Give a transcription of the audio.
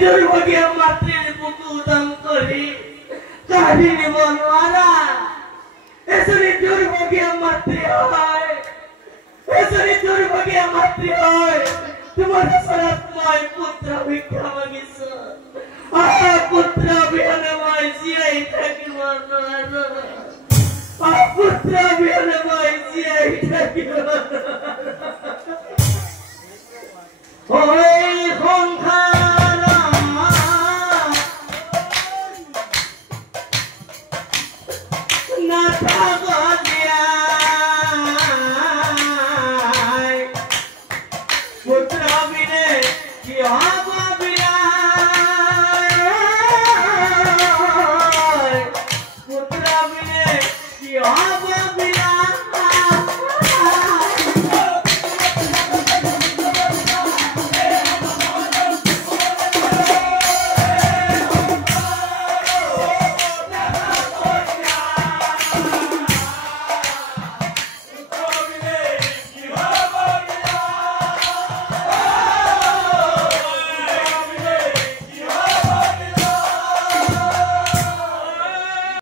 দুর্ভোগী মাতৃর বুক উদম করি কাহিনী মনোয়ারা এসরি দুর্ভোগী মাতৃ হয় এসরি দুর্ভোগী মাতৃ হয় তোমার সরাতময় পুত্র ভিক্ষা মাগিস পুত্র বিহনে মাই জিয়াই থাকি মনোয়ারা পুত্র বিহনে মাই জিয়াই থাকি